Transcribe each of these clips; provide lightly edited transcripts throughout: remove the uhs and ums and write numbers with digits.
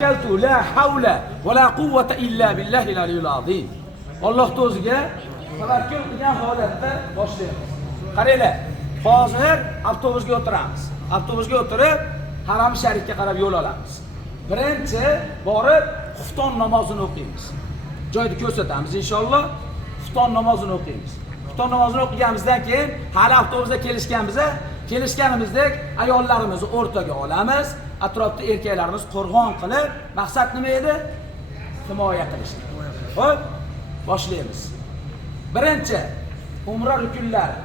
La havle ve la kuvvete illa billahil aliyyil azim. Allohning o'ziga tavakkul qilgan holatda boshlaymiz. Qaranglar, hozir avtobusga o'tiramiz. Avtobusga o'tirib, haram sharifga qarab yo'l olamiz. Birinchi borib xufton namozini o'qiymiz. Joyni ko'rsatamiz inshaalloh. Xufton namozini o'qiymiz. Xufton namozini o'qiganimizdan keyin hali avtobusda kelishganimizdek ayollarimizni o'rtaga olamiz. Atrofda erkaklarimiz qo'rg'on qilib, maqsad nima edi? Himoya qilish. Xo'p, boshlaymiz. Birinchi umra rukunlari.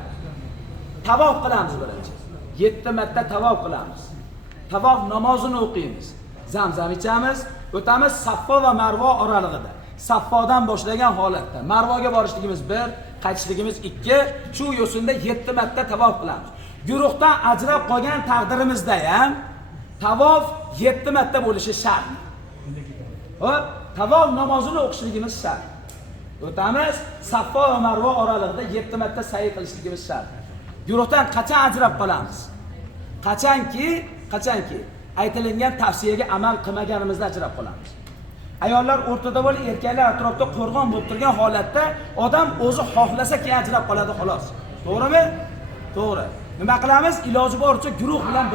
Tavof qilamiz birinchi. 7 marta tavof qilamiz. Tavof namozini o'qiymiz. Zamzam ichamiz, o'tamiz Saffo va Marvo oralig'ida. Saffodan boshlagan holatda Marvoga borishligimiz 1, qaytishligimiz 2, shu yo'sinda 7 marta tavof qilamiz. Guruhdan ajrab qolgan taqdirimizda ham tavof 7 marta bo'lishi shart. Xo'p, tavof namozini o'qishligimiz shart. O'tamiz Saffo va Marvo oralig'ida 7 marta sa'iy qilishligimiz shart. Guruhdan qachon ajrab qolamiz? Qachonki aytilingan tavsiyaga amal qilmaganimizda ajrab qolamiz. Ayollar o'rtada bo'lib, erkaklar atrofda qo'rg'on bo'lib turgan holatda odam o'zi xohlasa keyin ajrab qoladi xolos. To'g'rimi? To'g'ri. Nima qilamiz? Iloji boricha guruh bilan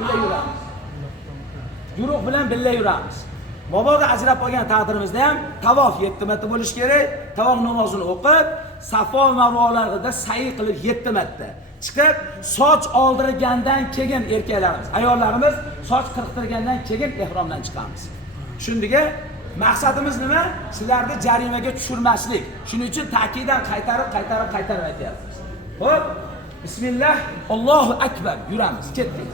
birga yuramiz. Mabodo ajrab qolgan taqdirimizda ham tavof 7 marta bo'lishi kerak. Tavof namozini o'qib, Safo va Marvolarida sa'iy qilib 7 marta chiqib, soch oldirgandan keyin erkaklarimiz, ayollarimiz soch qirqtirgandan keyin ehromdan chiqamiz. Shundiga maqsadimiz nima? Sizlarni jarimaga tushirmaslik. Shuning uchun ta'kiddan qaytarib aytyapmiz. Xo'p, bismillah, Allohu akbar, yuramiz, ketdik.